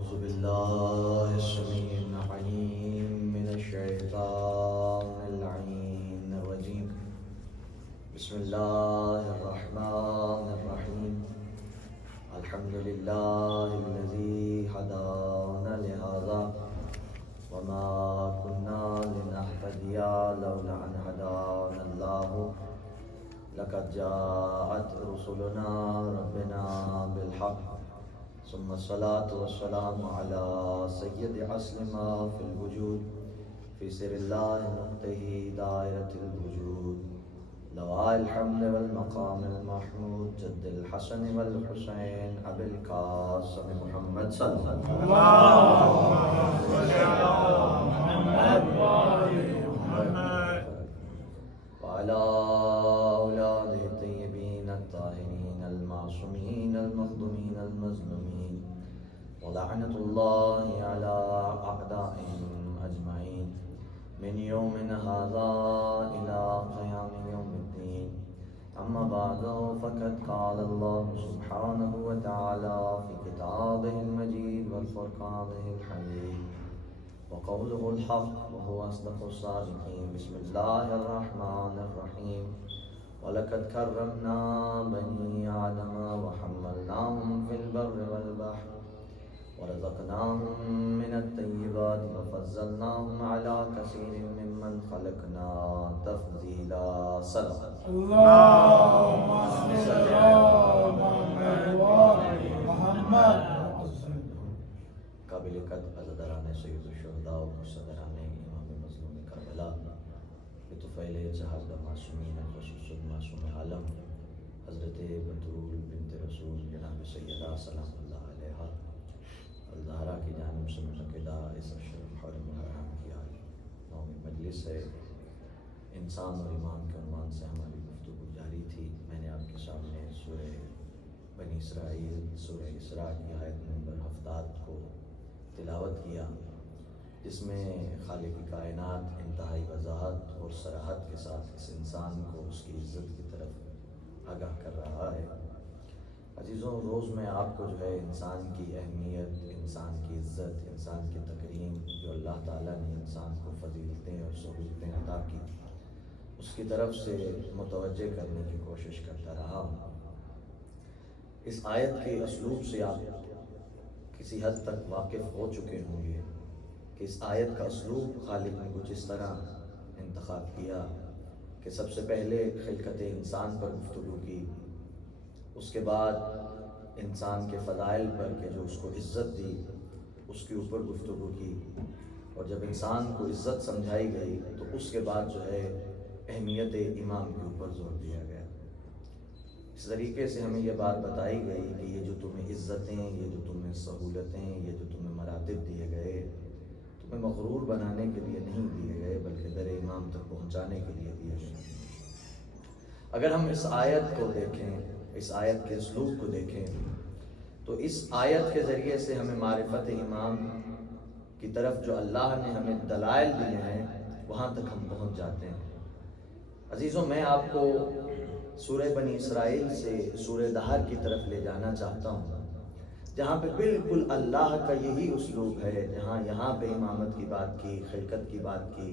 أعوذ بالله السميع العليم من الشيطان اللعين الرجيم. بسم الله الرحمن الرحيم. الحمد لله الذي هدانا لهذا وما كنا لنهتدي لولا أن هدانا الله لقد جاءت رسلنا ربنا بالحق ثم الصلاة والسلام على سيد أصل ما في الوجود في سر الله منتهي دائرة الوجود لواء الحمد والمقام المحمود جد الحسن والحسين أبي القاسم محمد صلى الله عليه وسلم. وعلى أولاده الطيبين الطاهرين المعصومين المظلومين المظلومين ولعنة الله على أعدائهم أجمعين من يومنا هذا إلى قيام يوم الدين. أما بعد فقد قال الله سبحانه وتعالى في كتابه المجيد والفرقانه الحميد وقوله الحق وهو أصدق الصادقين. بسم الله الرحمن الرحيم. ولقد كرمنا بني آدم وحملناهم في البر والبحر ورزقناهم من الطيبات وفضلناهم على كثير ممن خلقنا تفضيلا. صدق اللهم صل على محمد. قابل قدر عزدران سید الشہداء و مصدران امام مظلوم کربلا بطفیل جہاز معصومین خصوص المعصوم عالم حضرت بطول بنت رسول جناب سیدہ سلام اللہ علیہ الزہرا کی جانب سے منعقدہ اس اشرف حرم الحرام کی آج نومی مجلس ہے. انسان اور ایمان کے عنوان سے ہماری گفتگو جاری تھی. میں نے آپ کے سامنے سورہ بنی اسرائیل سورہ اسراء کی آیت نمبر 70 کو تلاوت کیا، جس میں خالق کائنات انتہائی وضاحت اور صراحت کے ساتھ اس انسان کو اس کی عزت کی طرف آگاہ کر رہا ہے. عزیزوں، روز میں آپ کو جو ہے انسان کی اہمیت، انسان کی عزت، انسان کی تکریم جو اللہ تعالیٰ نے انسان کو فضیلتیں اور سہولتیں عطا کی، اس کی طرف سے متوجہ کرنے کی کوشش کرتا رہا ہوں. اس آیت کے اسلوب سے آپ کسی حد تک واقف ہو چکے ہوں گے کہ اس آیت کا اسلوب خالق نے کچھ اس طرح انتخاب کیا کہ سب سے پہلے خلقت انسان پر گفتگو کی، اس کے بعد انسان کے فضائل پر کہ جو اس کو عزت دی اس کے اوپر گفتگو کی، اور جب انسان کو عزت سمجھائی گئی تو اس کے بعد جو ہے اہمیت امام کے اوپر زور دیا گیا. اس طریقے سے ہمیں یہ بات بتائی گئی کہ یہ جو تمہیں عزتیں، یہ جو تمہیں سہولتیں، یہ جو تمہیں مراتب دیے گئے، تمہیں مغرور بنانے کے لیے نہیں دیے گئے بلکہ در امام تک پہنچانے کے لیے دیے گئے. اگر ہم اس آیت کو دیکھیں، اس آیت کے اسلوب کو دیکھیں، تو اس آیت کے ذریعے سے ہمیں معرفت امام کی طرف جو اللہ نے ہمیں دلائل دیے ہیں وہاں تک ہم پہنچ جاتے ہیں. عزیزوں، میں آپ کو سورہ بنی اسرائیل سے سورہ دہر کی طرف لے جانا چاہتا ہوں، جہاں پہ بالکل اللہ کا یہی اسلوب ہے. یہاں پہ امامت کی بات کی، خلقت کی بات کی،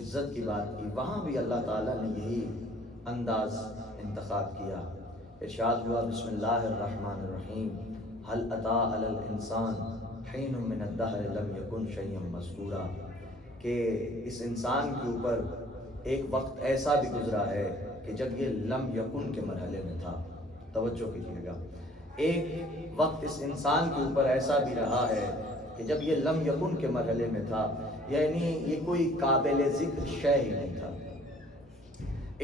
عزت کی بات کی، وہاں بھی اللہ تعالیٰ نے یہی انداز انتخاب کیا. ارشاد ہوا بسم اللہ الرحمن الرحیم. هل اتى علی الانسان حین من الدہر لم یکن شیئا مذکورا، کہ اس انسان کے اوپر ایک وقت ایسا بھی گزرا ہے کہ جب یہ لم یکن کے مرحلے میں تھا. توجہ کیجیے گا، ایک وقت اس انسان کے اوپر ایسا بھی رہا ہے کہ جب یہ لم یکن کے مرحلے میں تھا، یعنی یہ کوئی قابل ذکر شے ہی نہیں تھا.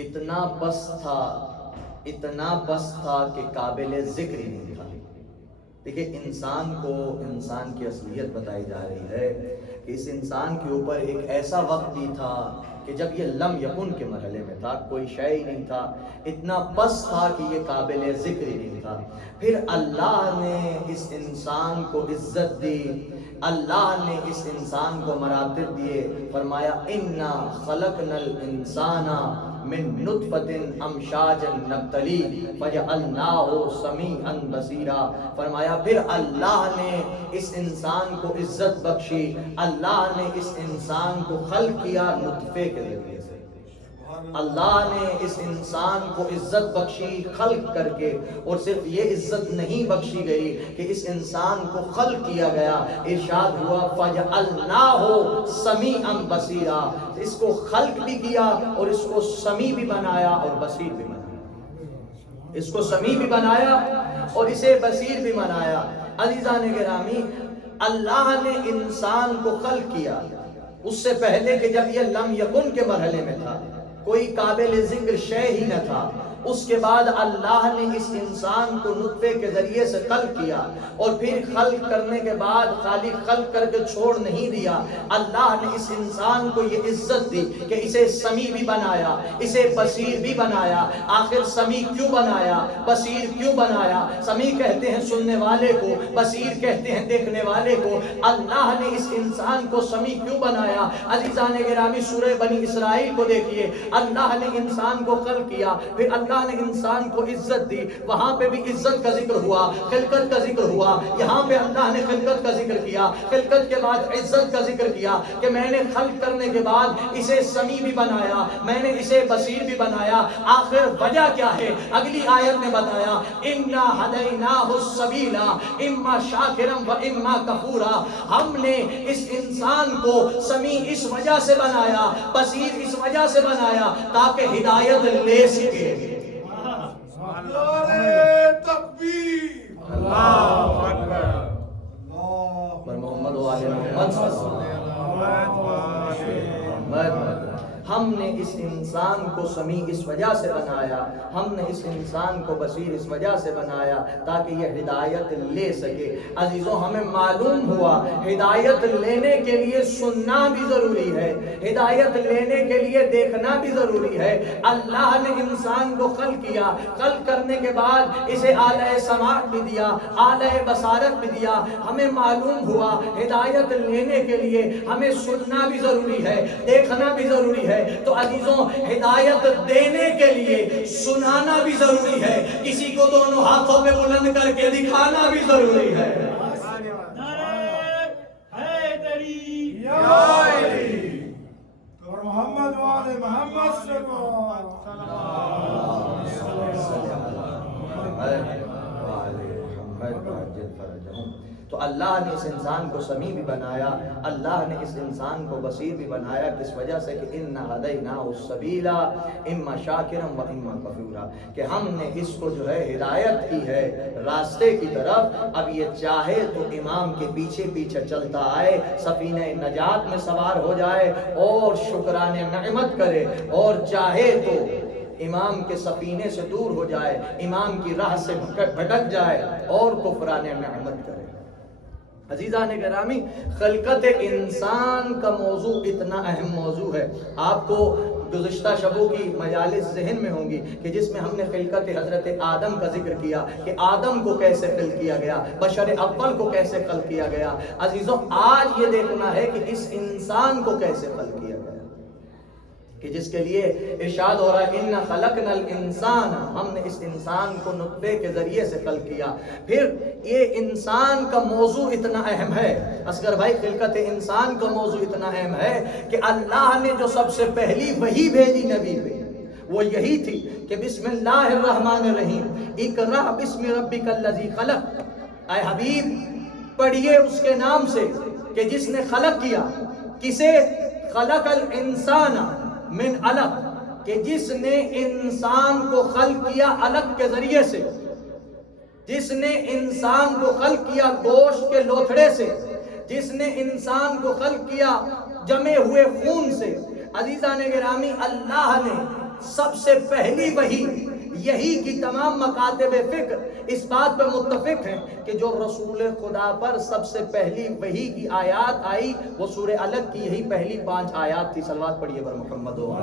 اتنا بس تھا کہ قابل ذکر ہی نہیں تھا. دیکھیں، انسان کو انسان کی اصلیت بتائی جا رہی ہے کہ اس انسان کے اوپر ایک ایسا وقت بھی تھا کہ جب یہ لم یکن کے مرحلے میں تھا، کوئی شے ہی نہیں تھا، اتنا بس تھا کہ یہ قابل ذکر ہی نہیں تھا. پھر اللہ نے اس انسان کو عزت دی، اللہ نے اس انسان کو مراتب دیے. فرمایا انا خلقنا الانسان من نطفۃ امشاج نبتلی فجعلناہ سمیعا بصیرا. فرمایا پھر اللہ نے اس انسان کو عزت بخشی، اللہ نے اس انسان کو خلق کیا نطفے کے ذریعے سے. اللہ نے اس انسان کو عزت بخشی خلق کر کے، اور صرف یہ عزت نہیں بخشی گئی کہ اس انسان کو خلق کیا گیا، ارشاد ہوا فَجَعَلْنَاهُ سَمِيعًا بَصِيرًا. اس کو خلق بھی کیا اور اس کو سمیع بھی بنایا اور بصیر بھی بنایا. اس کو سمیع بھی بنایا اور اسے بصیر بھی بنایا. عزیزان گرامی، اللہ نے انسان کو خلق کیا اس سے پہلے کہ جب یہ لم یکن کے مرحلے میں تھا، کوئی قابل ذکر شے ہی نہ تھا. اس کے بعد اللہ نے اس انسان کو نطفے کے ذریعے سے خلق کیا، اور پھر خلق کرنے کے بعد خالی خلق کر کے چھوڑ نہیں دیا. اللہ نے اس انسان کو یہ عزت دی کہ اسے سمیع بھی بنایا، اسے بصیر بھی بنایا. آخر سمیع کیوں بنایا، بصیر کیوں بنایا؟ سمیع کہتے ہیں سننے والے کو، بصیر کہتے ہیں دیکھنے والے کو. اللہ نے اس انسان کو سمیع کیوں بنایا؟ عزیزان گرامی، سورہ بنی اسرائیل کو دیکھیے. اللہ نے انسان کو خلق کیا، پھر اللہ نے انسان کو عزت دی. وہاں پہ بھی عزت کا ذکر ہوا، خلقت کا ذکر ہوا. یہاں پہ اللہ نے خلقت کا ذکر کیا، خلقت کے بعد عزت کا ذکر کیا کہ میں نے خلق کرنے کے بعد اسے سمیع بھی بنایا، میں نے اسے بصیر بھی بنایا. آخر وجہ کیا ہے؟ اگلی آیت نے بتایا اِنَّا هَدَيْنَاهُ السَّبِيلَ إِمَّا شَاكِرًا وَإِمَّا كَفُورًا. ہم نے اس انسان کو سمیع اس وجہ سے بنایا، بصیر اس وجہ سے بنایا تاکہ ہدایت لے سکے. تکبیر، اللہ اکبر، محمد و آل محمد صلی اللہ علیہ وسلم. ہم نے اس انسان کو سمیع اس وجہ سے بنایا، ہم نے اس انسان کو بصیر اس وجہ سے بنایا تاکہ یہ ہدایت لے سکے. عزیزوں، ہمیں معلوم ہوا ہدایت لینے کے لیے سننا بھی ضروری ہے، ہدایت لینے کے لیے دیکھنا بھی ضروری ہے. اللہ نے انسان کو خلق کیا، خلق کرنے کے بعد اسے آلہ سماعت بھی دیا، آلہ بصارت بھی دیا. ہمیں معلوم ہوا ہدایت لینے کے لیے ہمیں سننا بھی ضروری ہے، دیکھنا بھی ضروری ہے. تو عزیزوں، ہدایت دینے کے لیے سنانا بھی ضروری ہے، کسی کو دونوں ہاتھوں میں بلند کر کے دکھانا بھی ضروری ہے. اور محمد والے محمد صلی تو اللہ نے اس انسان کو سمیع بھی بنایا، اللہ نے اس انسان کو بصیر بھی بنایا. کس وجہ سے؟ کہ اِنَّا هَدَيْنَاهُ السَّبِيلَ إِمَّا شَاكِرًا وَإِمَّا كَفُورًا، کہ ہم نے اس کو جو ہے ہدایت کی ہے راستے کی طرف. اب یہ چاہے تو امام کے پیچھے پیچھے چلتا آئے، سفینہ نجات میں سوار ہو جائے اور شکران نعمت کرے، اور چاہے تو امام کے سفینے سے دور ہو جائے، امام کی راہ سے بھٹک جائے اور کفران نعمت کرے. عزیزان گرامی، خلقت انسان کا موضوع اتنا اہم موضوع ہے. آپ کو گزشتہ شبوں کی مجالس ذہن میں ہوں گی کہ جس میں ہم نے خلقت حضرت آدم کا ذکر کیا کہ آدم کو کیسے خلق کیا گیا، بشر اول کو کیسے خلق کیا گیا. عزیزوں، آج یہ دیکھنا ہے کہ اس انسان کو کیسے خلق کیا گیا، کہ جس کے لیے ارشاد ہو رہا ہے اِنَّا خَلَقْنَا الْإِنسَانَ، ہم نے اس انسان کو نطفے کے ذریعے سے خلق کیا. پھر یہ انسان کا موضوع اتنا اہم ہے اصغر بھائی، خلقت انسان کا موضوع اتنا اہم ہے کہ اللہ نے جو سب سے پہلی وحی بھیجی نبی پہ وہ یہی تھی کہ بسم اللہ الرحمن الرحیم، اقرأ بسم ربک الذی خلق. اے حبیب، پڑھیے اس کے نام سے کہ جس نے خلق کیا. کسے؟ خلق الانسان من علق، کہ جس نے انسان کو خلق کیا علق کے ذریعے سے، جس نے انسان کو خلق کیا گوشت کے لوتھڑے سے، جس نے انسان کو خلق کیا جمے ہوئے خون سے. عزیزان گرامی، اللہ نے سب سے پہلی وحی یہی کی تمام مکاتب فکر اس بات پر متفق ہیں کہ جو رسول خدا پر سب سے پہلی وحی کی آیات آئی وہ سورہ علق کی یہی پہلی 5 آیات تھی. صلوات پڑھیے پر محمد و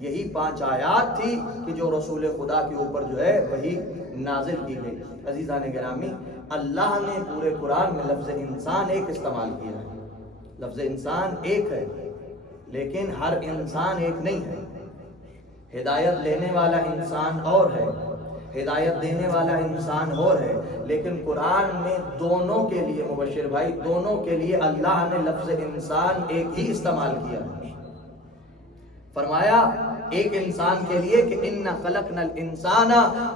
یہی 5 آیات تھی کہ جو رسول خدا کے اوپر جو ہے وہی نازل کی گئی. عزیزان گرامی، اللہ نے پورے قرآن میں لفظ انسان ایک استعمال کیا ہے. لفظ انسان ایک ہے لیکن ہر انسان ایک نہیں ہے. ہدایت لینے والا انسان اور ہے، ہدایت دینے والا انسان اور ہے، لیکن قرآن میں دونوں کے لیے مبشر بھائی، دونوں کے لیے اللہ نے لفظ انسان ایک ہی استعمال کیا. فرمایا ایک انسان کے لیے کہ اِنَّا خَلَقْنَا الْإِنسَانَ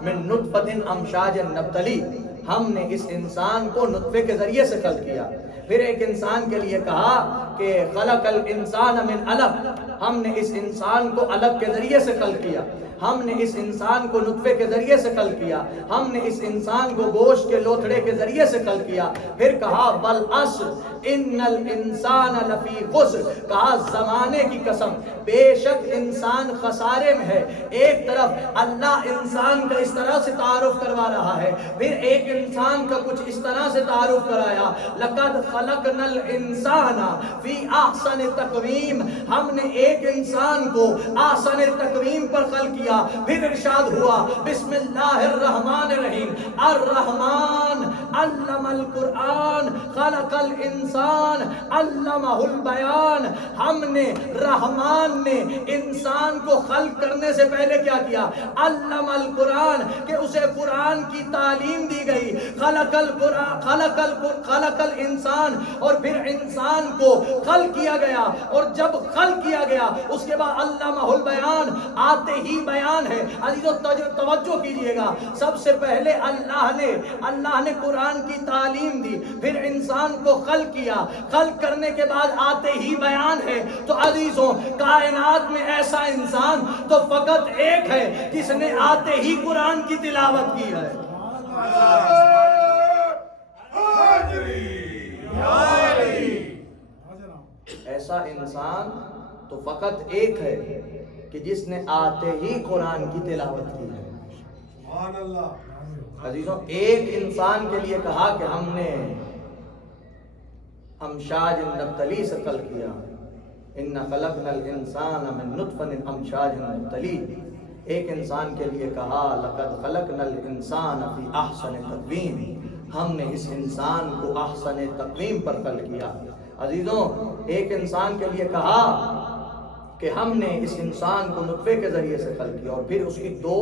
مِن نُطْفَةٍ أَمْشَاجٍ نَبْتَلِيهِ، ہم نے اس انسان کو نطفے کے ذریعے سے خلق کیا. پھر ایک انسان کے لیے کہا کہ خلق الانسان من علق، ہم نے اس انسان کو علق کے ذریعے سے خلق کیا. ہم نے اس انسان کو نطفے کے ذریعے سے خلق کیا. ہم نے اس انسان کو گوشت کے لوتھڑے کے ذریعے سے خلق کیا. پھر کہا والعصر ان الانسان لفی خسر، کہا زمانے کی قسم بے شک انسان خسارے میں ہے. ایک طرف اللہ انسان کا اس طرح سے تعارف کروا رہا ہے، پھر ایک انسان کا کچھ اس طرح سے تعارف کرایا، لقد خلقنا الانسان فی احسن تقویم، ہم نے ایک انسان کو احسن تقویم پر خلق کیا. پھر ارشاد ہوا بسم اللہ الرحمن الرحیم، الرحمن علم القرآن خلق الانسان علمہ البیان. ہم نے رحمان نے انسان کو خلق کرنے سے پہلے کیا کیا؟ علم القرآن، کہ اسے قرآن کی تعلیم دی گئی. خلق الانسان، اور پھر انسان کو خلق کیا گیا، اور جب خلق کیا گیا اس کے بعد علمہ البیان، آتے ہی بیان ہے. عزیزو توجہ کیجئے گا، سب سے پہلے اللہ نے قرآن کی تعلیم دی، پھر انسان کو خلق کیا، خلق کرنے کے بعد آتے ہی بیان ہے. تو عزیزوں کائنات میں ایسا انسان تو فقط ایک ہے جس نے آتے ہی قرآن کی تلاوت کی ہے. ایسا انسان تو فقط ایک ہے کہ جس نے آتے ہی قرآن کی تلاوت کی ہے. سبحان اللہ. عزیزوں ایک انسان کے لیے کہا کہ ہم نے امشاج نبتلی سے خلق کیا، اِنَّا خَلَقْنَا الْإِنسَانَ مِن نُطْفَةٍ أَمْشَاجٍ نَبْتَلِيهِ. ایک انسان کے لیے کہا لَقَدْ خَلَقْنَا الْإِنسَانَ فِي أَحْسَنِ تَقْوِيمٍ، ہم نے اس انسان کو احسن تقویم پر خلق کیا. عزیزوں ایک انسان کے لیے کہا کہ ہم نے اس انسان کو نطفے کے ذریعے سے خلق کیا، اور پھر اس کی دو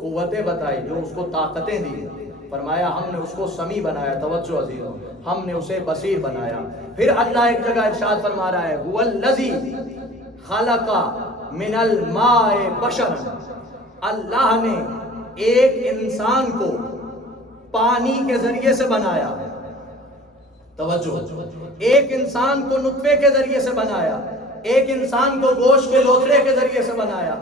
قوتیں بتائی جو اس کو طاقتیں دی. فرمایا ہم نے اس کو سمیع بنایا. توجہ عزیزوں، ہم نے اسے بصیر بنایا. پھر اللہ ایک جگہ ارشاد فرما رہا ہے هو الذی خلق من الماء بشرا، اللہ نے ایک انسان کو پانی کے ذریعے سے بنایا. توجہ، ایک انسان کو نطفے کے ذریعے سے بنایا، ایک انسان کو گوشت کے لوتھڑے کے ذریعے سے بنایا.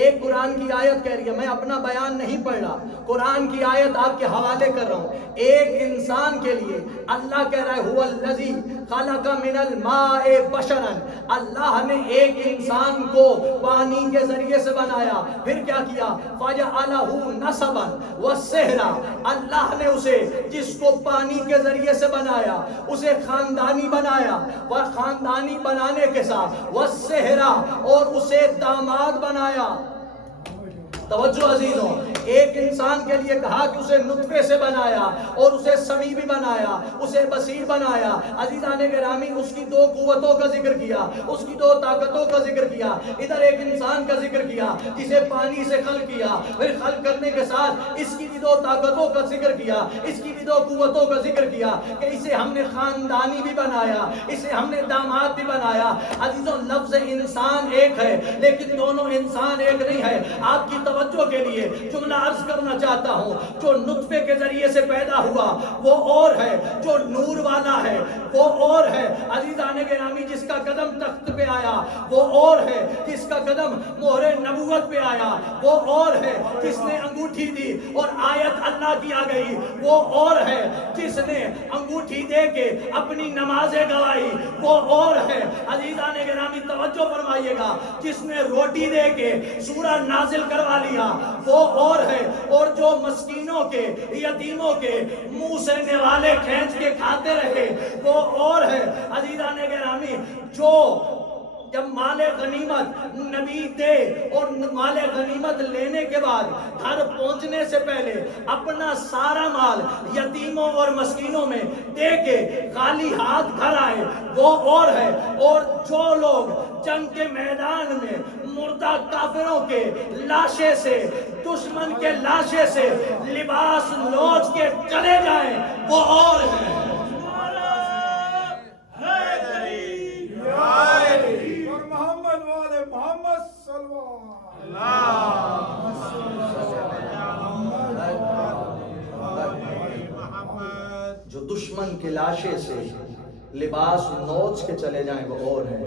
ایک قرآن کی آیت کہہ رہی ہے، میں اپنا بیان نہیں پڑھ رہا، قرآن کی آیت آپ کے حوالے کر رہا ہوں. ایک انسان کے لیے اللہ کہہ رہا ہے هو الذی خلق من الماء بشرا، اللہ نے ایک انسان کو پانی کے ذریعے سے بنایا. پھر کیا کیا؟ فجعلہ نسبا وسحرا، اللہ نے اسے جس کو پانی کے ذریعے سے بنایا اسے خاندانی بنایا، اور خاندانی بنانے کے ساتھ وسحرا، اور اسے داماد بنایا. توجہ عزیزوں، ایک انسان کے لیے کہا کہ اسے نطفے سے بنایا اور اسے سمیع بھی بنایا، اسے بصیر بنایا. عزیزان گرامی اس کی دو قوتوں کا ذکر کیا، اس کی دو طاقتوں کا ذکر کیا. ادھر ایک انسان کا ذکر کیا جسے پانی سے خلق کیا، پھر خلق کرنے کے ساتھ اس کی بھی دو طاقتوں کا ذکر کیا، اس کی بھی دو قوتوں کا ذکر کیا کہ اسے ہم نے خاندانی بھی بنایا، اسے ہم نے داماد بھی بنایا. عزیزوں لفظ انسان ایک ہے لیکن دونوں انسان ایک نہیں ہے. آپ کی توجہ کے لیے جملہ عرض کرنا چاہتا ہوں، جو نطفے کے ذریعے سے پیدا ہوا وہ اور ہے، جو نور والا ہے وہ اور ہے. عزیزان گرامی جس کا قدم تخت پہ آیا وہ اور ہے، جس کا قدم مہر نبوت پہ آیا وہ اور ہے، جس نے انگوٹھی دی اور آیت اللہ کی آ گئی وہ اور ہے، جس نے انگوٹھی دے کے اپنی نمازیں گوائی وہ اور ہے. عزیزان گرامی توجہ فرمائیے گا، جس نے روٹی دے کے سورہ نازل کروا لیا وہ اور ہے، اور جو مسکینوں کے یتیموں کے منہ سے نوالے کھینچ کے کھاتے رہے وہ اور ہے. عزیزان گرامی جو جب مال غنیمت نبی دے اور مال غنیمت لینے کے بعد گھر پہنچنے سے پہلے اپنا سارا مال یتیموں اور مسکینوں میں دے کے خالی ہاتھ گھر آئے وہ اور ہے. اور جو لوگ جنگ کے میدان میں مردہ کافروں کے لاشے سے دشمن کے لاشے سے لباس نوچ کے چلے جائیں وہ اور ہیں. محمد والے محمد صلی جو دشمن کے لاشے سے لباس نوچ کے چلے جائیں وہ اور ہیں.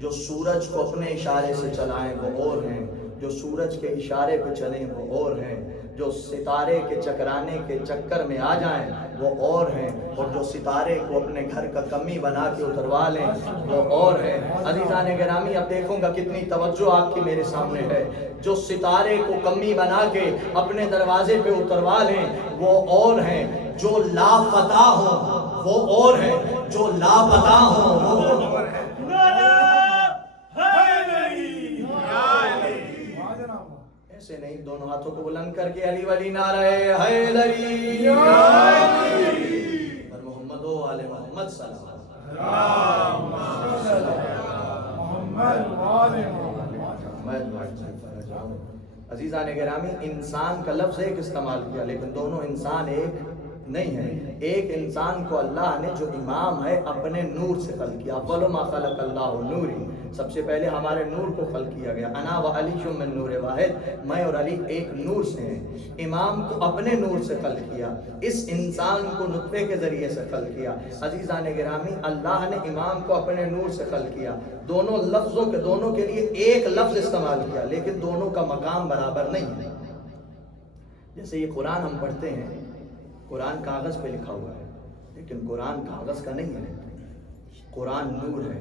جو سورج کو اپنے اشارے سے چلائیں وہ اور ہیں. جو سورج کے اشارے پہ چلیں وہ اور ہیں. جو ستارے کے چکرانے کے چکر میں آ جائیں وہ اور ہیں. اور جو ستارے کو اپنے گھر کا کمی بنا کے اتروا لیں وہ اور ہیں. عزیزان گرامی اب دیکھوں گا کتنی توجہ آپ کی میرے سامنے ہے. جو ستارے کو کمی بنا کے اپنے دروازے پہ اتروا لیں وہ اور ہیں. جو لاپتہ ہوں وہ اور ہیں. جو لاپتہ ہوں وہ اور ہیں. ایسے نہیں، دونوں ہاتھوں کو بلند کر کے علی ولی نعرہ حیدری اور محمد و آل محمد صلی اللہ علیہ وسلم. عزیزان گرامی انسان کا لفظ ایک استعمال کیا لیکن دونوں انسان ایک نہیں ہے. ایک انسان کو اللہ نے جو امام ہے اپنے نور سے خلق کیا. اول ما خلق اللہ نوری، سب سے پہلے ہمارے نور کو خلق کیا گیا. انا و علی من نور واحد، میں اور علی ایک نور سے ہیں. امام کو اپنے نور سے خلق کیا. اس انسان کو نطفے کے ذریعے سے خلق کیا. عزیزان گرامی اللہ نے امام کو اپنے نور سے خلق کیا. دونوں لفظوں کے دونوں کے لیے ایک لفظ استعمال کیا لیکن دونوں کا مقام برابر نہیں ہے. جیسے یہ قرآن ہم پڑھتے ہیں، قرآن کاغذ پہ لکھا ہوا ہے لیکن قرآن کاغذ کا نہیں ہے. قرآن نور ہے.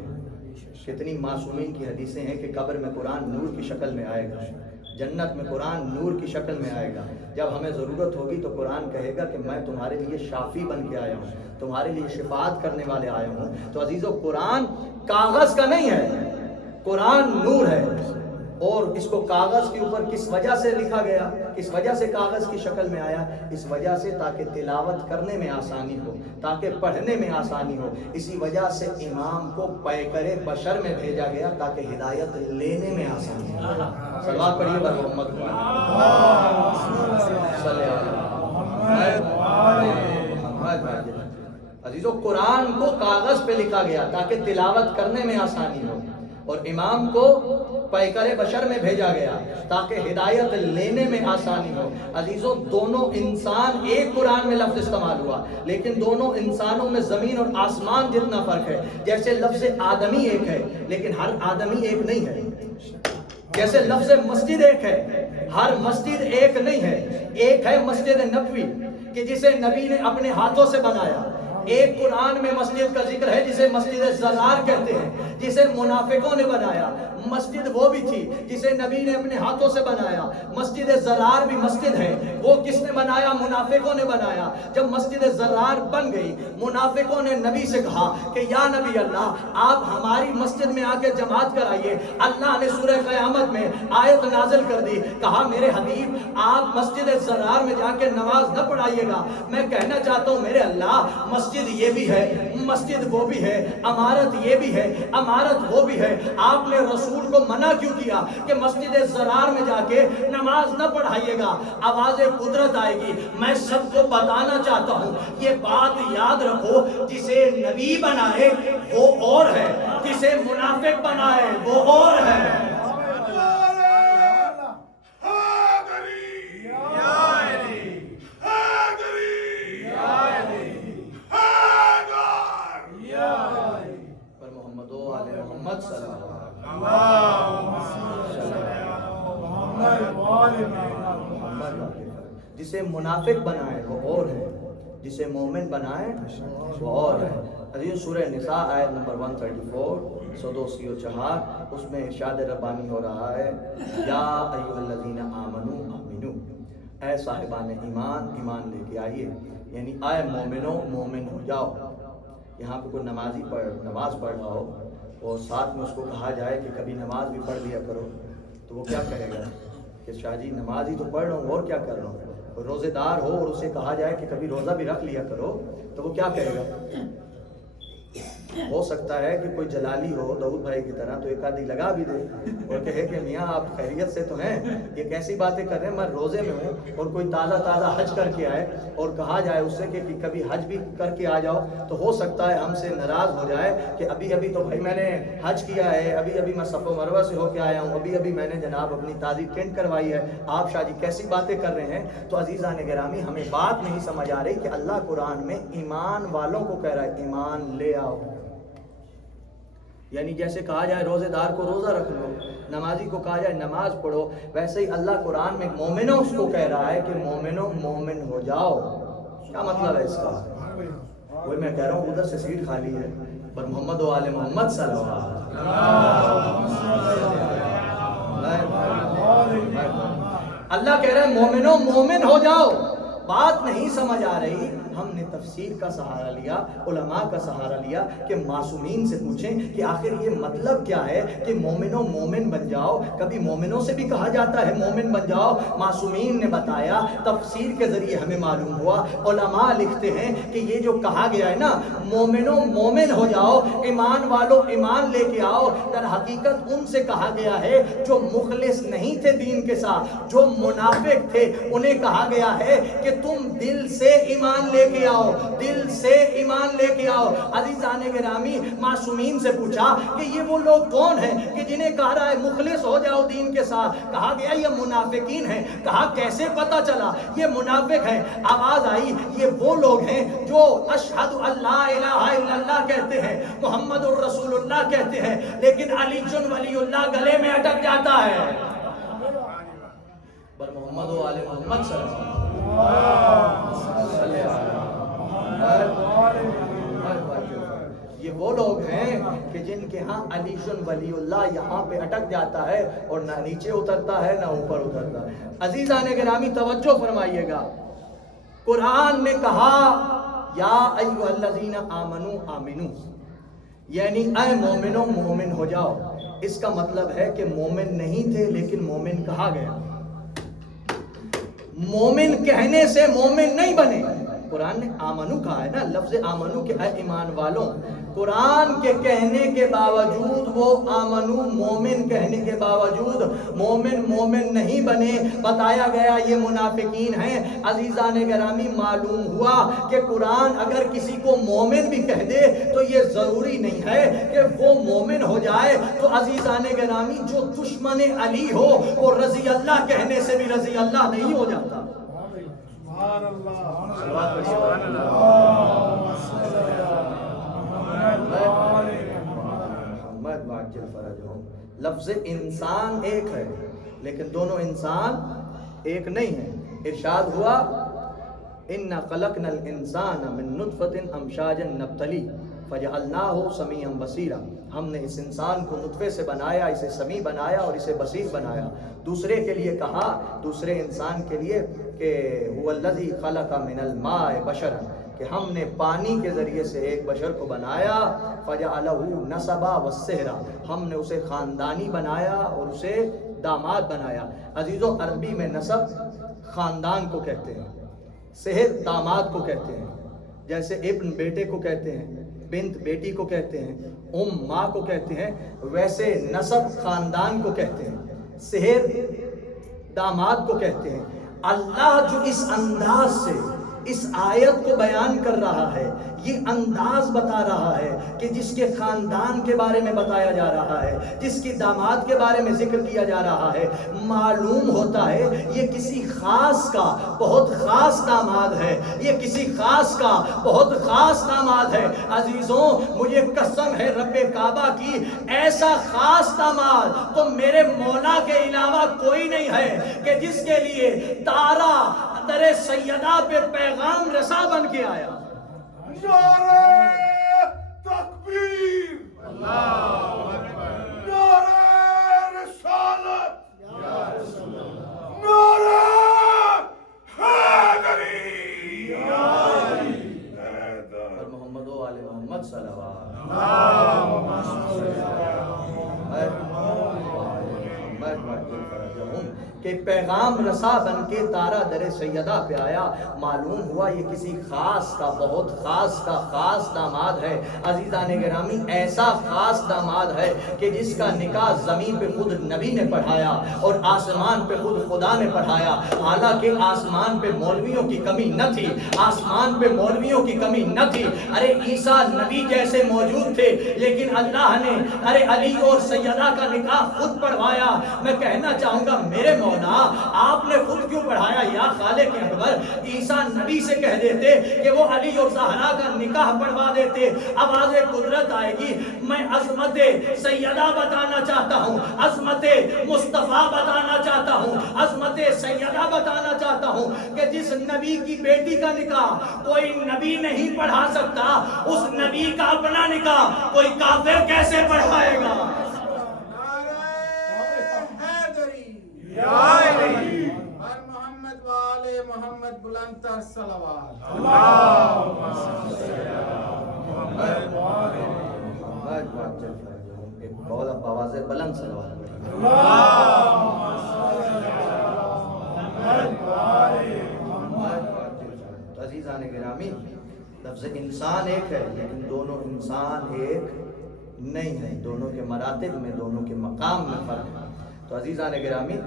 کتنی معصومین کی حدیثیں ہیں کہ قبر میں قرآن نور کی شکل میں آئے گا، جنت میں قرآن نور کی شکل میں آئے گا. جب ہمیں ضرورت ہوگی تو قرآن کہے گا کہ میں تمہارے لیے شافی بن کے آیا ہوں، تمہارے لیے شفاعت کرنے والے آیا ہوں. تو عزیزو قرآن کاغذ کا نہیں ہے، قرآن نور ہے. اور اس کو کاغذ کے اوپر کس وجہ سے لکھا گیا، کس وجہ سے کاغذ کی شکل میں آیا؟ اس وجہ سے تاکہ تلاوت کرنے میں آسانی ہو، تاکہ پڑھنے میں آسانی ہو. اسی وجہ سے امام کو پیکر بشر میں بھیجا گیا تاکہ ہدایت لینے میں آسانی ہو. صلوات پڑھیے بر محمد صلی اللہ. عزیزو قرآن کو کاغذ پہ لکھا گیا تاکہ تلاوت کرنے میں آسانی ہو اور امام کو پیکر بشر میں بھیجا گیا تاکہ ہدایت لینے میں آسانی ہو. عزیزو دونوں انسان ایک قرآن میں لفظ استعمال ہوا لیکن دونوں انسانوں میں زمین اور آسمان جتنا فرق ہے. جیسے لفظ آدمی ایک ہے لیکن ہر آدمی ایک نہیں ہے. جیسے لفظ مسجد ایک ہے، ہر مسجد ایک نہیں ہے. ایک ہے مسجد نبوی کہ جسے نبی نے اپنے ہاتھوں سے بنایا. ایک قرآن میں مسجد کا ذکر ہے جسے مسجد زرار کہتے ہیں، جسے منافقوں نے بنایا. مسجد وہ بھی تھی جسے نبی نے اپنے ہاتھوں سے بنایا. مسجد زرار بھی مسجد ہے، وہ کس نے بنایا؟ منافقوں نے بنایا. جب مسجد زرار بن گئی منافقوں نے نبی سے کہا کہ یا نبی اللہ آپ ہماری مسجد میں آ کے جماعت کرائیے. اللہ نے سورہ قیامت میں آیت نازل کر دی، کہا میرے حبیب آپ مسجد زرار میں جا کے نماز نہ پڑھائیے گا. میں کہنا چاہتا ہوں میرے اللہ مسجد یہ بھی ہے، مسجد وہ بھی ہے، عمارت یہ بھی ہے، عمارت وہ بھی ہے. آپ نے رسول کو منع کیوں کیا کہ مسجد زرار میں جا کے نماز نہ پڑھائیے گا؟ آواز قدرت آئے گی. میں سب کو بتانا چاہتا ہوں یہ بات یاد رکھو، جسے نبی بنائے وہ اور ہے، جسے منافق بنائے وہ اور ہے. جسے منافق بنائے وہ اور ہے، جسے مومن بنائے وہ اور ہے. عزیز سورہ نساء آیت نمبر 134 134 اس میں ارشاد ربانی ہو رہا ہے یا ایھا الذین آمنوا آمنو، اے صاحبان ایمان ایمان لے کے آئیے، یعنی اے مومنو مومن ہو جاؤ. یہاں پہ کوئی نماز پڑھ رہا ہو اور ساتھ میں اس کو کہا جائے کہ کبھی نماز بھی پڑھ لیا کرو تو وہ کیا کہے گا کہ شاہ جی نماز ہی تو پڑھ رہا ہوں اور کیا کر رہا ہوں. اور روزے دار ہو اور اسے کہا جائے کہ کبھی روزہ بھی رکھ لیا کرو تو وہ کیا کہے گا. ہو سکتا ہے کہ کوئی جلالی ہو داؤد بھائی کی طرح تو ایک آدھی لگا بھی دے اور کہے کہ میاں آپ خیریت سے تو ہیں, یہ کیسی باتیں کر رہے ہیں, میں روزے میں ہوں. اور کوئی تازہ حج کر کے آئے اور کہا جائے اس سے کہ کبھی حج بھی کر کے آ جاؤ تو ہو سکتا ہے ہم سے ناراض ہو جائے کہ ابھی تو بھائی میں نے حج کیا ہے, ابھی میں صفا و مروہ سے ہو کے آیا ہوں, ابھی میں نے جناب اپنی تازی ٹینٹ کروائی ہے, آپ شاہ جی کیسی باتیں کر رہے ہیں. تو عزیزان گرامی ہمیں بات نہیں سمجھ آ رہی کہ اللہ قرآن میں ایمان والوں کو کہہ رہا ہے ایمان لے آؤ. یعنی جیسے کہا جائے روزے دار کو روزہ رکھ لو, نمازی کو کہا جائے نماز پڑھو, ویسے ہی اللہ قرآن میں مومنوں اس کو کہہ رہا ہے کہ مومنوں مومن ہو جاؤ. کیا مطلب ہے اس کا؟ وہی میں کہہ رہا ہوں ادھر سے سیٹ خالی ہے پر محمد و آل محمد صلی اللہ علیہ وسلم. اللہ کہہ رہا ہے مومنوں مومن ہو جاؤ. بات نہیں سمجھ آ رہی, ہم نے تفسیر کا سہارا لیا, علماء کا سہارا لیا کہ معصومین سے پوچھیں کہ آخر یہ مطلب کیا ہے کہ مومنوں مومن بن جاؤ. کبھی مومنوں سے بھی کہا جاتا ہے مومن بن جاؤ. معصومین نے بتایا, تفسیر کے ذریعے ہمیں معلوم ہوا. علماء لکھتے ہیں کہ یہ جو کہا گیا ہے نا مومنوں مومن ہو جاؤ, ایمان والوں ایمان لے کے آؤ, در حقیقت ان سے کہا گیا ہے جو مخلص نہیں تھے دین کے ساتھ, جو منافق تھے, انہیں کہا گیا ہے کہ تم دل سے ایمان لے کے آؤ, دل سے ایمان لے کے آؤ. عزیزان گرامی معصومین سے پوچھا کہ یہ وہ لوگ کون ہیں کہ جنہیں کہا رہا ہے مخلص ہو جاؤ دین کے ساتھ. کہا گیا یہ منافقین ہیں. کہا کیسے پتا چلا یہ منافق ہیں؟ آواز آئی یہ وہ لوگ ہیں جو اشہد اللہ الہ الا اللہ کہتے ہیں, محمد الرسول اللہ کہتے ہیں, لیکن علی ولی اللہ گلے میں اٹک جاتا ہے. پر محمد و آل محمد صلی اللہ علیہ وسلم یہ وہ لوگ ہیں کہ جن کے ہاں علی ولی اللہ یہاں پہ اٹک جاتا ہے اور نہ نیچے اترتا ہے نہ اوپر اترتا ہے. عزیزان گرامی توجہ فرمائیے گا, قرآن نے کہا یا ایھا الذین آمنو آمنو, یعنی اے مومنوں مومن ہو جاؤ. اس کا مطلب ہے کہ مومن نہیں تھے لیکن مومن کہا گیا. مومن کہنے سے مومن نہیں بنے. قرآن نے آمنو کہا ہے نا, لفظ آمنو کہ اے ایمان والوں. قرآن کے کہنے کے باوجود وہ آمنو مومن کہنے کے باوجود مومن مومن نہیں بنے. بتایا گیا یہ منافقین ہیں. عزیزان گرامی معلوم ہوا کہ قرآن اگر کسی کو مومن بھی کہہ دے تو یہ ضروری نہیں ہے کہ وہ مومن ہو جائے. تو عزیزان گرامی جو دشمن علی ہو وہ رضی اللہ کہنے سے بھی رضی اللہ نہیں ہو جاتا. سبحان اللہ, سبحان اللہ. محمد واجل فرجہم. لفظ انسان ایک ہے لیکن دونوں انسان ایک نہیں ہیں. ارشاد ہوا اِنَّا خَلَقْنَا الْإِنسَانَ مِن نُطْفَةٍ أَمْشَاجٍ نَبْتَلِيهِ فَجَعَلْنَاهُ سَمِيعًا بَصِيرًا. ہم نے اس انسان کو نطفے سے بنایا, اسے سمیع بنایا اور اسے بصیر بنایا. دوسرے کے لیے کہا, دوسرے انسان کے لیے کہ هُوَ الَّذِي خَلَقَ مِنَ الْمَاءِ بَشَرًا, کہ ہم نے پانی کے ذریعے سے ایک بشر کو بنایا. فَجَعَلَهُ نَسَبًا وَالسِّحْرًا, ہم نے اسے خاندانی بنایا اور اسے داماد بنایا. عزیزوں عربی میں نسب خاندان کو کہتے ہیں, سحر داماد کو کہتے ہیں. جیسے ابن بیٹے کو کہتے ہیں, بنت بیٹی کو کہتے ہیں, ماں کو کہتے ہیں, ویسے نسب خاندان کو کہتے ہیں, سحر داماد کو کہتے ہیں. اللہ جو اس انداز سے اس آیت کو بیان کر رہا ہے, یہ انداز بتا رہا ہے کہ جس کے خاندان کے بارے میں بتایا جا رہا ہے, جس کی داماد کے بارے میں ذکر کیا جا رہا ہے, معلوم ہوتا ہے یہ کسی خاص کا بہت خاص داماد ہے, یہ کسی خاص کا بہت خاص داماد ہے. عزیزوں مجھے قسم ہے رب کعبہ کی, ایسا خاص داماد تو میرے مولا کے علاوہ کوئی نہیں ہے کہ جس کے لیے تارا در سیدہ پہ پیغام رسا بن کے آیا. نعرہ تکبیر, نعرہ رسالت, نعرہ حیدری, محمد و آل محمد صلی اللہ علیہ وسلم. کہ پیغام رسا بن کے تارا در سیدہ پہ آیا. معلوم ہوا یہ کسی خاص کا، بہت خاص کا خاص داماد ہے. عزیزان گرامی ایسا خاص داماد ہے کہ جس کا نکاح زمین پہ خود نبی نے پڑھایا اور آسمان پہ خود خدا نے پڑھایا. حالانکہ آسمان پہ مولویوں کی کمی نہ تھی، آسمان پہ مولویوں کی کمی نہ تھی. ارے عیسیٰ نبی جیسے موجود تھے، لیکن اللہ نے ارے علی اور سیدہ کا نکاح خود پڑھوایا. میں کہنا چاہوں گا میرے مولا آپ نے خود کیوں پڑھایا؟ یا خالق اکبر عیسیٰ نبی سے کہہ دیتے کہ وہ علی اور زہرا کا نکاح پڑھوا دیتے. آواز قدرت آئے گی. میں عظمت سیدہ بتانا چاہتا ہوں، عظمت مصطفیٰ بتانا چاہتا ہوں، عظمت سیدہ بتانا چاہتا ہوں کہ جس نبی کی بیٹی کا نکاح کوئی نبی نہیں پڑھا سکتا، اس نبی کا اپنا نکاح کوئی کافر کیسے پڑھائے گا؟ محمد والے محمد بلند تر صلوات. اللهم صل على محمد وعلى ایک بہت آواز بلند صلوات. اللهم صل على محمد وعلى محمد. عزیزان گرامی لفظ انسان ایک ہے لیکن دونوں انسان ایک نہیں ہے. دونوں کے مراتب میں، دونوں کے مقام میں فرق ہے. تو عزیزان گرامی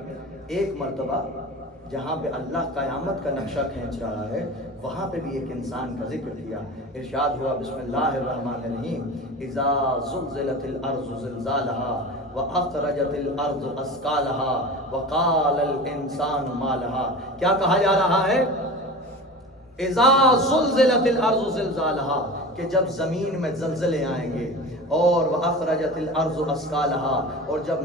ایک مرتبہ جہاں پہ اللہ قیامت کا نقشہ کھینچ رہا ہے وہاں پہ بھی ایک انسان کا ذکر کیا. ارشاد ہوا بسم اللہ الرحمن الرحیم اذا زلزلت الارض زلزالها واخرجت الارض اثقالها وقال الانسان ما لها. کیا کہا جا رہا ہے؟ اذا زلزلت الارض زلزالها کہ جب زمین میں زلزلے آئیں گے، اور واخرجت الارض اثقالها اور جب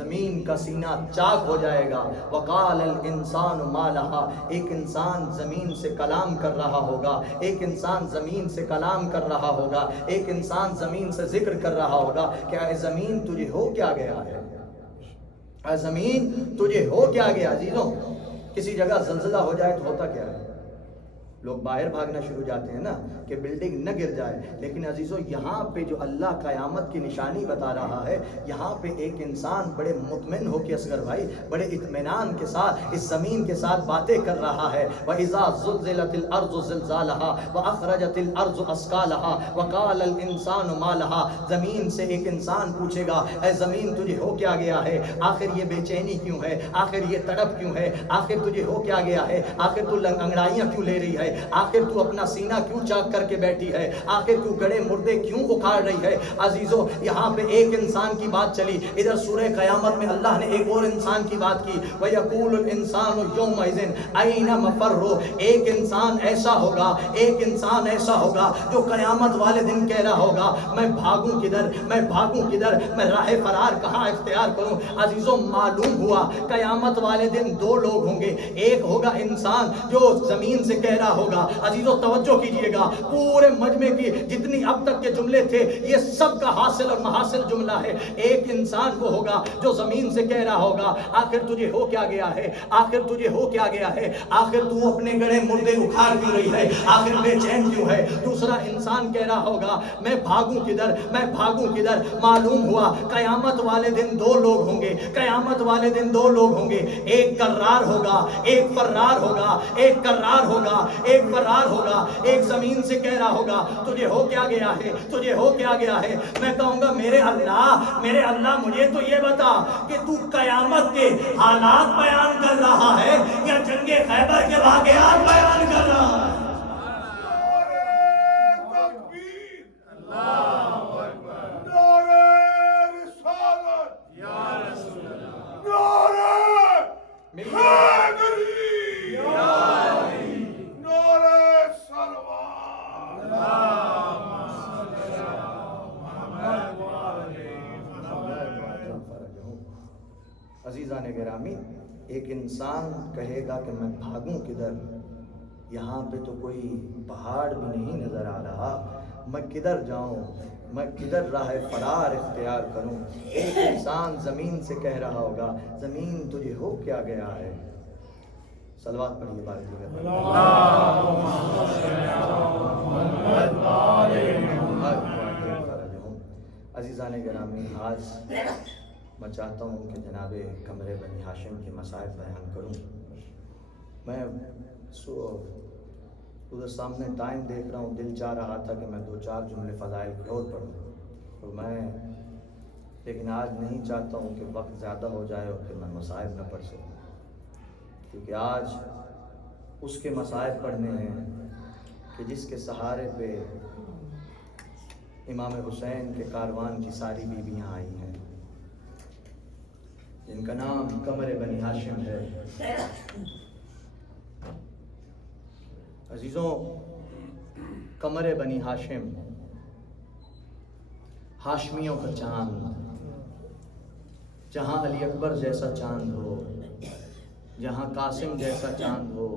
زمین کا سینہ چاک ہو جائے گا. وقال الانسان ما لها ایک انسان زمین سے کلام کر رہا ہوگا، ایک انسان زمین سے کلام کر رہا ہوگا، ایک انسان زمین سے ذکر کر رہا ہوگا کہ اے زمین تجھے ہو کیا گیا ہے، اے زمین تجھے ہو کیا گیا. عزیزوں کسی جگہ زلزلہ ہو جائے تو ہوتا کیا ہے؟ لوگ باہر بھاگنا شروع جاتے ہیں نا کہ بلڈنگ نہ گر جائے. لیکن عزیزوں یہاں پہ جو اللہ قیامت کی نشانی بتا رہا ہے، یہاں پہ ایک انسان بڑے مطمئن ہو کے اصغر بھائی بڑے اطمینان کے ساتھ اس زمین کے ساتھ باتیں کر رہا ہے. وَإِذَا زُلْزِلَتِ الْأَرْضُ زِلْزَالَهَا وَأَخْرَجَتِ الْأَرْضُ أَثْقَالَهَا وَقَالَ الْإِنسَانُ مَا لَهَا. زمین سے ایک انسان پوچھے گا اے زمین تجھے ہو کیا گیا ہے؟ آخر یہ بے چینی کیوں ہے؟ آخر یہ تڑپ کیوں ہے؟ آخر تجھے ہو کیا گیا ہے؟ آخر تو انگڑائیاں کیوں لے رہی ہے؟ آخر تو اپنا سینہ کیوں چاک کر کے بیٹھی ہے؟ آخر تو گڑے مردے کیوں اکھاڑ رہی ہے؟ عزیزو یہاں پہ ایک انسان کی بات چلی، ادھر سورہ قیامت میں اللہ نے ایک اور انسان کی بات کی. وَيَقُولُ الْإِنسَانُ يَوْمَئِذٍ أَيْنَ مَفَرُّ ایک انسان ایسا ہوگا، ایک انسان ایسا ہوگا جو قیامت والے دن کہہ رہا ہوگا میں بھاگوں کدھر، میں بھاگوں کدھر، میں راہ فرار کہاں اختیار کروں. عزیزو معلوم ہوا قیامت والے دن دو لوگ ہوں گے. ایک ہوگا انسان جو زمین سے کہہ رہا ہوگا. عزیزو توجہ کیجئے گا، پورے مجمع کی جتنی اب تک کے جملے تھے یہ سب کا حاصل اور محاصل جملہ ہے. ایک انسان وہ ہوگا جو زمین سے کہہ رہا ہوگا آخر تجھے ہو کیا گیا ہے؟ آخر تجھے ہو کیا گیا ہے؟ آخر تو اپنے گڑے مردے اکھاڑ کیوں رہی ہے؟ آخر بے چین کیوں ہے؟ دوسرا انسان کہہ رہا ہوگا میں بھاگوں کدھر، میں بھاگوں کدھر. معلوم ہوا قیامت والے دن دو لوگ ہوں گے، قیامت والے دن دو لوگ ہوں گے. ایک کرار ہوگا، ایک فرار ہوگا، ایک کرار ہوگا، ایک فرار ہوگا. ایک زمین سے کہہ رہا ہوگا تجھے ہو کیا گیا ہے، تجھے ہو کیا گیا ہے. میں کہوں گا میرے اللہ مجھے تو یہ بتا کہ تو قیامت کے حالات بیان کر رہا ہے یا جنگ خیبر کے واقعات بیان کر رہا ہے؟ عزیزان گرامی ایک انسان کہے گا کہ میں بھاگوں کدھر، یہاں پہ تو کوئی پہاڑ بھی نہیں نظر آ رہا، میں کدھر جاؤں، میں کدھر راہ فرار اختیار کروں. ایک انسان زمین سے کہہ رہا ہوگا زمین تجھے ہو کیا گیا ہے. صلوات پڑھیے بار دیگر. عزیزان گرامی آج میں چاہتا ہوں کہ جناب قمر بنی ہاشم کے مصائب بیان کروں۔ میں ادھر سامنے ٹائم دیکھ رہا ہوں، دل چاہ رہا تھا کہ میں 2-4 جملے فضائل کی اور پڑھوں، لیکن آج نہیں چاہتا ہوں کہ وقت زیادہ ہو جائے اور پھر میں مصائب نہ پڑھ سکوں، کیونکہ آج اس کے مصائب پڑھنے ہیں کہ جس کے سہارے پہ امام حسین کے کاروان کی ساری بیویاں آئی ہیں، جن کا نام قمر بنی ہاشم ہے۔ عزیزوں، قمر بنی ہاشم ہاشمیوں کا چاند، جہاں علی اکبر جیسا چاند ہو، جہاں قاسم جیسا چاند ہو،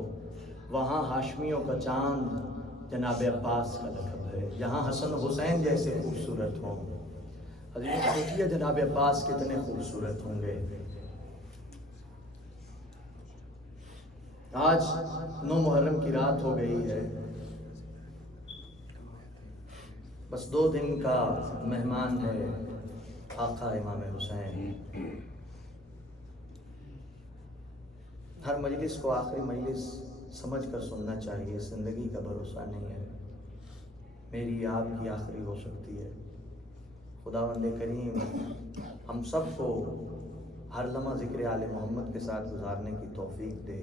وہاں ہاشمیوں کا چاند جناب عباس کا لقب ہے۔ جہاں حسن حسین جیسے خوبصورت ہوں، حضرت سوچیے جناب عباس کتنے خوبصورت ہوں گے۔ آج 9 محرم کی رات ہو گئی ہے، بس 2 دن کا مہمان ہے آقا امام حسین۔ ہر مجلس کو آخری مجلس سمجھ کر سننا چاہیے، زندگی کا بھروسہ نہیں ہے، میری آپ کی آخری ہو سکتی ہے۔ خداوند کریم ہم سب کو ہر لمحہ ذکر آل محمد کے ساتھ گزارنے کی توفیق دے۔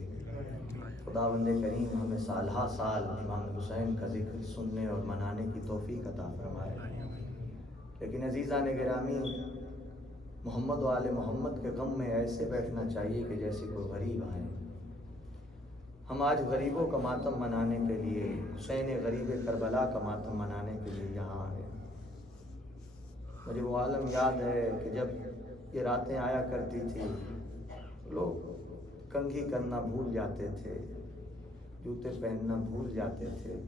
خداوند کریم ہمیں سالہ سال امام حسین کا ذکر سننے اور منانے کی توفیق عطا فرمائے۔ لیکن عزیزان گرامی، محمد و آل محمد کے غم میں ایسے بیٹھنا چاہیے کہ جیسے کوئی غریب آئے۔ ہم آج غریبوں کا ماتم منانے کے لیے، حسین غریب کربلا کا ماتم منانے کے لیے یہاں آئے۔ مجھے وہ عالم یاد ہے کہ جب یہ راتیں آیا کرتی تھی، لوگ کنگھی کرنا بھول جاتے تھے، جوتے پہننا بھول جاتے تھے۔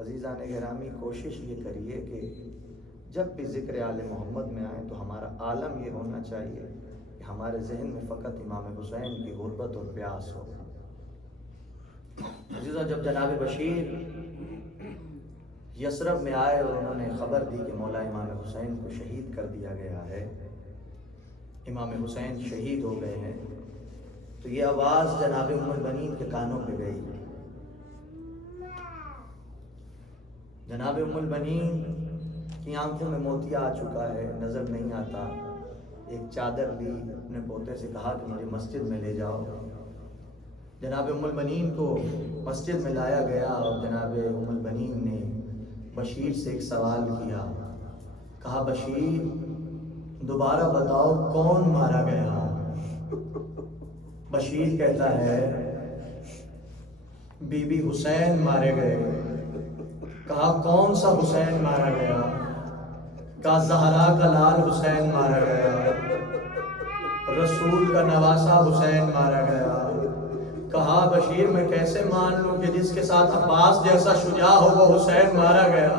عزیزان گرامی، کوشش یہ کریے کہ جب بھی ذکر آل محمد میں آئیں تو ہمارا عالم یہ ہونا چاہیے کہ ہمارے ذہن میں فقط امام حسین کی غربت اور پیاس ہو۔ عزیزوں، جب جناب بشیر یثرب میں آئے اور انہوں نے خبر دی کہ مولا امام حسین کو شہید کر دیا گیا ہے، امام حسین شہید ہو گئے ہیں، تو یہ آواز جناب ام البنین کے کانوں پہ گئی۔ جناب ام البنین کی آنکھوں میں موتیا آ چکا ہے، نظر نہیں آتا۔ ایک چادر لی، اپنے پوتے سے کہا کہ مجھے مسجد میں لے جاؤ۔ جناب ام البنین کو مسجد میں لایا گیا اور جناب ام البنین نے بشیر سے ایک سوال کیا، کہا بشیر دوبارہ بتاؤ کون مارا گیا؟ بشیر کہتا ہے بی بی حسین مارے گئے۔ کہا کون سا حسین مارا گیا؟ کہا زہرا کا لال حسین مارا گیا، رسول کا نواسا حسین مارا گیا۔ کہا بشیر میں کیسے مان لوں کہ جس کے ساتھ عباس جیسا شجاع ہو وہ حسین مارا گیا؟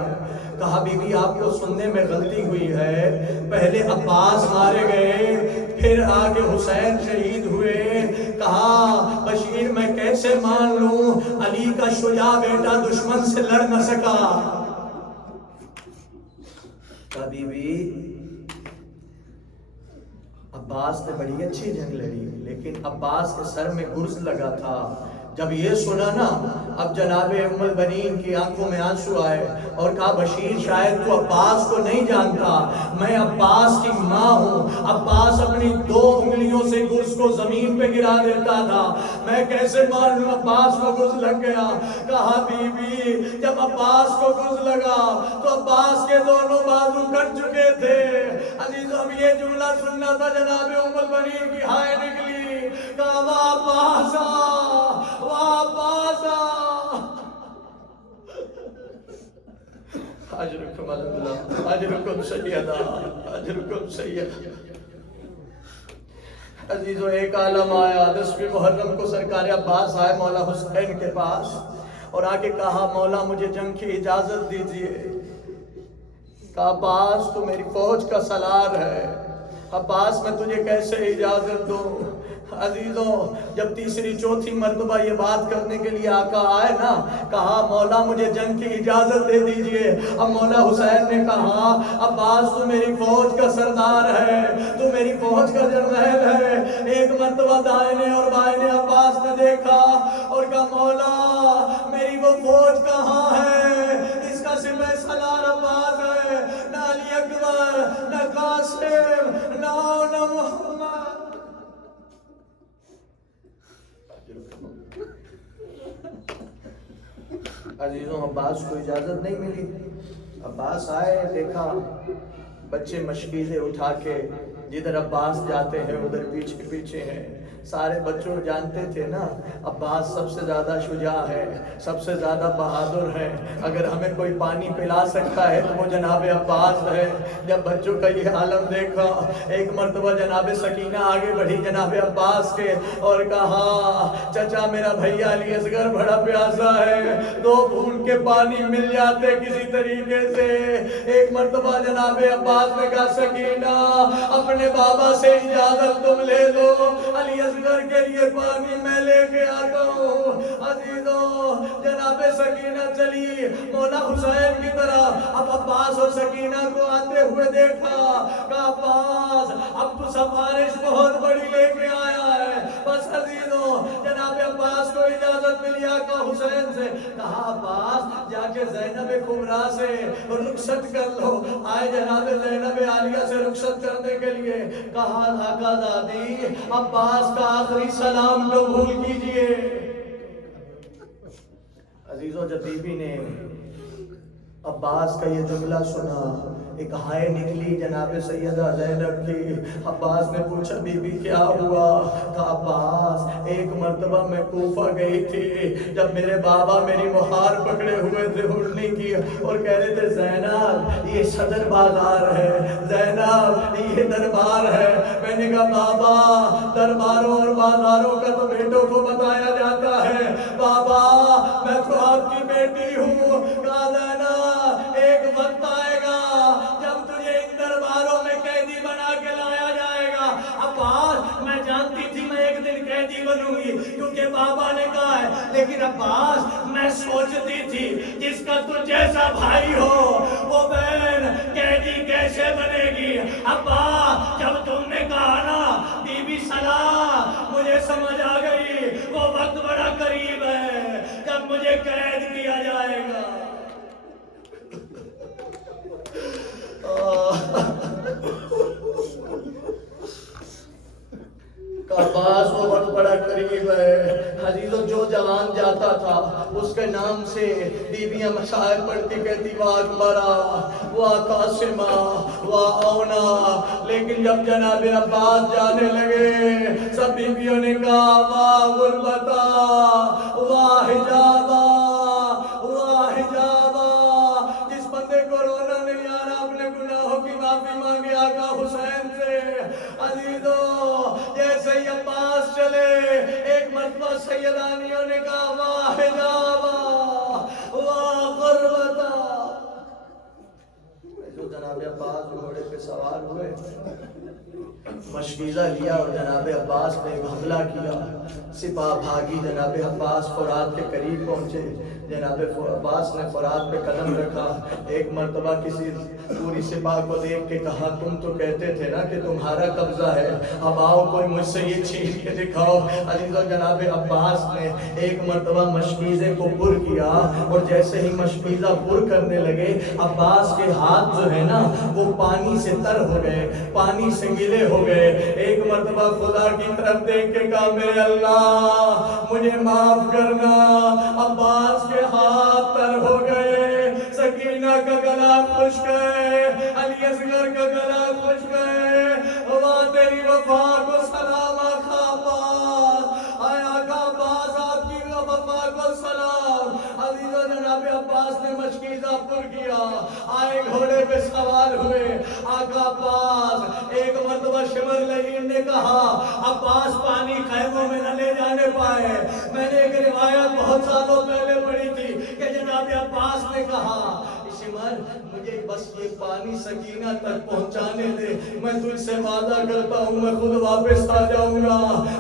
کہا بی بی آپ کو سننے میں غلطی ہوئی ہے، پہلے عباس مارے گئے، پھر آگے حسین شہید ہوئے۔ کہا بشیر میں کیسے مان لوں، علی کا شجاع بیٹا دشمن سے لڑ نہ سکا۔ کہا بی بی عباس نے بڑی اچھی جنگ لڑی، لیکن عباس کے سر میں گرز لگا تھا۔ جب یہ سنا نا، اب جناب ام البنین کی آنکھوں میں آنسو آئے اور کہا بشیر شاید تو عباس کو نہیں جانتا، میں عباس کی ماں ہوں۔ عباس اپنی 2 انگلیوں سے گرز کو زمین پہ گرا دیتا تھا، میں کیسے مان لوں عباس کو گرز لگ گیا؟ کہا بی بی جب عباس کو گرز لگا تو عباس کے دونوں بازو کٹ چکے تھے۔ عزیزوں، اب یہ جملہ سننا تھا، جناب ام البنین کی ہائے نکلی، کہا واہ عباسا، واہ عباسا۔ اجرکم اللہ، اجرکم سیدہ، اجرکم سیدہ۔ عزیزوں، ایک عالم آیا 10ویں محرم کو، سرکار عباس آئے مولا حسین کے پاس اور آگے کہا مولا مجھے جنگ کی اجازت دیجیے۔ کہا عباس تو میری فوج کا سالار ہے، عباس میں تجھے کیسے اجازت دوں؟ عزیزوں جب تیسری چوتھی مرتبہ یہ بات کرنے کے لیے آقا آئے نا، کہا مولا مجھے جنگ کی اجازت دے دیجئے۔ اب مولا حسین نے کہا عباس تو میری فوج کا سردار ہے، تو میری فوج کا جرنیل ہے۔ ایک مرتبہ دائنے اور بائنے عباس نے دیکھا اور کہا مولا میری وہ فوج کہاں ہے؟ اس کا سپہ سالار عباس ہے، نہ علی اکبر، نہ قاسم، نہ محمد۔ عزیزوں عباس کو اجازت نہیں ملی۔ عباس آئے، دیکھا بچے مشکیزیں اٹھا کے جدھر عباس جاتے ہیں ادھر پیچھے پیچھے ہیں۔ سارے بچوں جانتے تھے نا عباس سب سے زیادہ شجاع ہے، سب سے زیادہ بہادر ہے، اگر ہمیں کوئی پانی پلا سکتا ہے تو وہ جناب عباس ہے۔ جب بچوں کا یہ عالم دیکھا، ایک مرتبہ جناب سکینہ آگے بڑھی جناب عباس کے اور کہا چچا میرا بھیا علی اصغر بڑا پیاسا ہے، 2 بوند کے پانی مل جاتے کسی طریقے سے۔ ایک مرتبہ جناب عباس نے کہا سکینہ اپنے بابا سے اجازت تم لے لو، علی اصغر کے لیے پانی میں لے کے آتا ہوں۔ عزیزوں جناب سکینہ چلی مولا حسین کی طرح۔ اب عباس اور سکینہ کو آتے ہوئے دیکھا، کہا عباس اب تو سفارش بہت بڑی لے کے آیا ہے۔ بس عزیزوں جناب عباس کو اجازت ملی آقا حسین سے، کہا عباس جا کے زینب کبریٰ سے رخصت کر لو۔ آئے جناب زینب عالیہ سے رخصت کرنے کے لیے، کہا آقا دادی عباس کا آخری سلام قبول کیجئے۔ عزیزوں جب بی بی نے عباس کا یہ جملہ سنا، ایک ہائے نکلی جناب سیدہ زینب کی۔ عباس نے پوچھا بی بی کیا ہوا؟ کہا عباس ایک مرتبہ میں کوفہ گئی تھی، جب میرے بابا میری مہار پکڑے ہوئے تھے اڑنے کی اور کہہ رہے تھے زینب یہ صدر بازار ہے، زینب یہ دربار ہے۔ میں نے کہا بابا درباروں اور بازاروں کا تو بیٹوں کو بتایا جاتا ہے، بابا میں تو آپ کی بیٹی ہوں۔ کہا زینب ایک وقت آئے گا جب تجھے ان درباروں میں قیدی بنا کے لایا جائے گا۔ عباس میں جانتی تھی میں ایک دن قیدی بنوں گی کیونکہ بابا نے کہا ہے، لیکن عباس میں سوچتی تھی جس کا تو جیسا بھائی ہو وہ بہن قیدی کیسے بنے گی۔ عباس جب تم نے کہا نا بی بی صلاح مجھے سمجھ آ گئی، وہ وقت بڑا قریب ہے جب مجھے قید کیا جائے گا۔ عباس وہ وقت بڑا قریب ہے۔ عزیزوں جو جوان جاتا تھا اس کے نام سے بیویاں مشاعر پڑھتی کہتی واہ اکبرا واہ قاسمہ واہ اونا، لیکن جب جناب عباس جانے لگے سب بیویوں نے کہا واہ غربتا واہ حجابا واہ حجابا۔ جس بندے کو رونا نہیں آ رہا اپنے گناہوں کی معافی مانگے آقا حسین سے۔ عزیزوں جیسے ہی عباس چلے ایک مرتبہ سیدانیوں نے کہا واہ حجابا واہ غربتا۔ جو جناب عباس گھوڑے پہ سوار ہوئے مشکیزہ لیا اور جناب عباس نے حملہ کیا، سپاہ بھاگی، جناب عباس فرات کے قریب پہنچے، جناب عباس نے فرات پہ قدم رکھا۔ ایک مرتبہ کسی پوری سپاہ کو دیکھ کے کہا تم تو کہتے تھے نا کہ تمہارا قبضہ ہے، اب آؤ کوئی مجھ سے یہ چھین کے دکھاؤ۔ عزیزو جناب عباس نے ایک مرتبہ مشکیزے کو پر کیا اور جیسے ہی مشکیزہ پر کرنے لگے عباس کے ہاتھ جو ہے نا وہ پانی سے تر ہو گئے، پانی سے گلے ہو گئے۔ ایک مرتبہ خدا کی طرف دیکھ کے کہا میرے اللہ مجھے معاف کرنا۔ عباس کے ہاتھ تر ہو گئے، سکینہ کا گلا خشک ہے، علی اصغر کا گلا خشک ہے۔ واہ تیری وفا کو سلام آقا عباس، آئے آقا عباس آپ کی وفا کو سلام۔ عزیزو جناب عباس نے مشکیزہ پر کیا، آئے گھوڑے پہ سوار ہوئے آقا عباس۔ ایک مرتبہ شمر لعین نے کہا عباس پانی خیموں میں نہ لے جانے پائے۔ میں نے ایک روایت بہت سالوں پہلے پڑھی تھی کہ جناب عباس نے کہا عمر مجھے بس یہ پانی سکینہ تک پہنچانے دے، میں تجھ سے وعدہ کرتا ہوں میں خود واپس آ جاؤں گا،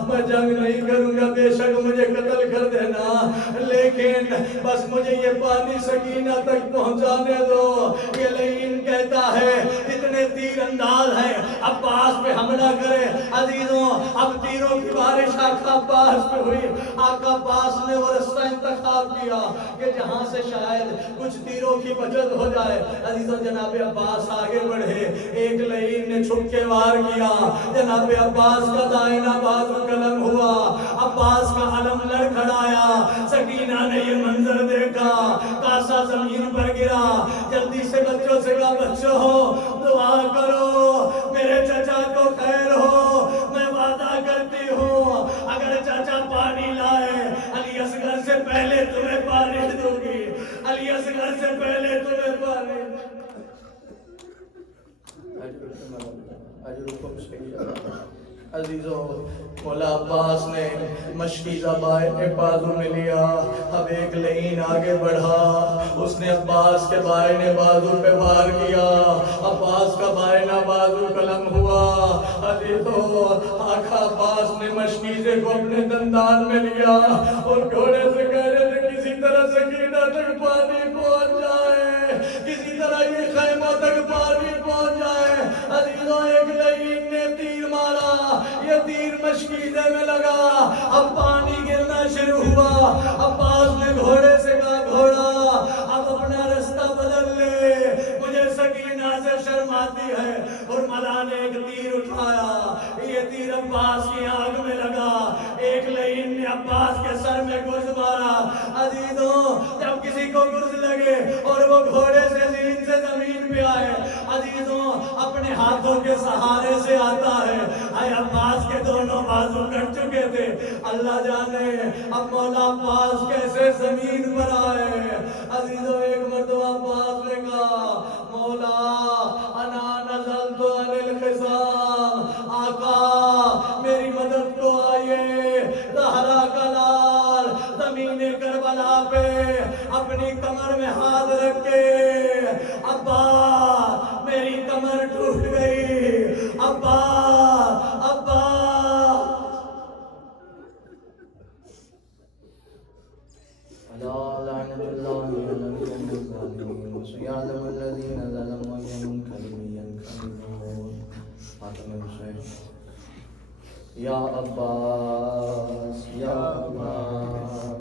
میں جنگ نہیں کروں گا، بے شک مجھے قتل کر دینا، لیکن بس مجھے یہ پانی سکینہ تک پہنچانے دو۔ یہ لعین کہتا ہے اتنے تیر انداز ہیں عباس پہ حملہ کرے۔ عزیزوں اب تیروں کی بارش آقا عباس پہ ہوئی، آقا عباس نے وہ رستہ انتخاب کیا کہ جہاں سے شاید کچھ تیروں کی بچت ہو جائے۔ عزیزوں جناب عباس آگے بڑھے، ایک لعین نے چھپ کے وار کیا، جناب عباس کا دائنہ بازو قلم ہوا، عباس کا علم لڑکھڑایا۔ سکینہ نے یہ منظر دیکھا، کاسا زمین پر گرا، جلدی سے بچوں سے کہا بچوں دعا کرو میرے چچا کو خیر ہو، میں وعدہ کرتی ہوں اگر چچا پانی لائے علی اصغر سے پہلے تمہیں پانی دوں گی، علی اصغر سے پہلے تمہیں پانی۔ عزیزوں مولا عباس نے مشکی زبائن بازو میں لیا، اب ایک لعین آگے بڑھا، اس نے عباس کے بائیں بازو پہ وار کیا، عباس کا بائیں بازو قلم ہوا۔ عزیزوں آقا عباس نے مشکیزے کو اپنے دندان میں لیا اور گھوڑے سے کہہ رہے تھے کسی طرح سکینہ تک پانی پہنچ جائے، کسی طرح یہ خیمہ تک پانی پہنچ جائے۔ عزیزوں ایک لعین نے تیر مارا، یہ تیر مشکیزے میں لگا، اب پانی گرنا شروع ہوا۔ عباس نے گھوڑے سے کہا گھوڑا اب اپنا رستہ بدل لے، مجھے سکینہ سے شرم آتی ہے، اور ملا نے ایک تیر اٹھایا، یہ تیر عباس کی آنکھ میں لگا، ایک لعین نے عباس کے سر میں گرز مارا۔ عزیزوں جب کسی کو گرز لگے اور وہ گھوڑے سے زین سے زمین پہ آئے، عزیزوں اپنے ہاتھوں کے سہارے سے آتا ہے، اے عباس کے دونوں بازو کٹ چکے تھے، اللہ جانے اب مولا عباس کیسے زمین پر آئے۔ عزیزوں ایک مرتبہ عباس نے کہا مولا انا نزلت عن الخصام، آقا میری مدد کو آئیے، زہرا کا لال زمین کربلا پہ اپنی کمر میں ہاتھ رکھ کے، عباس میری کمر ٹوٹ گئی، عباس عباس۔ الا لعنت اللہ علی القوم الظالمین سیعلم الذین ظلموا أی منقلب ینقلبون۔ فاطمہ حسین یا عباس یا عباس۔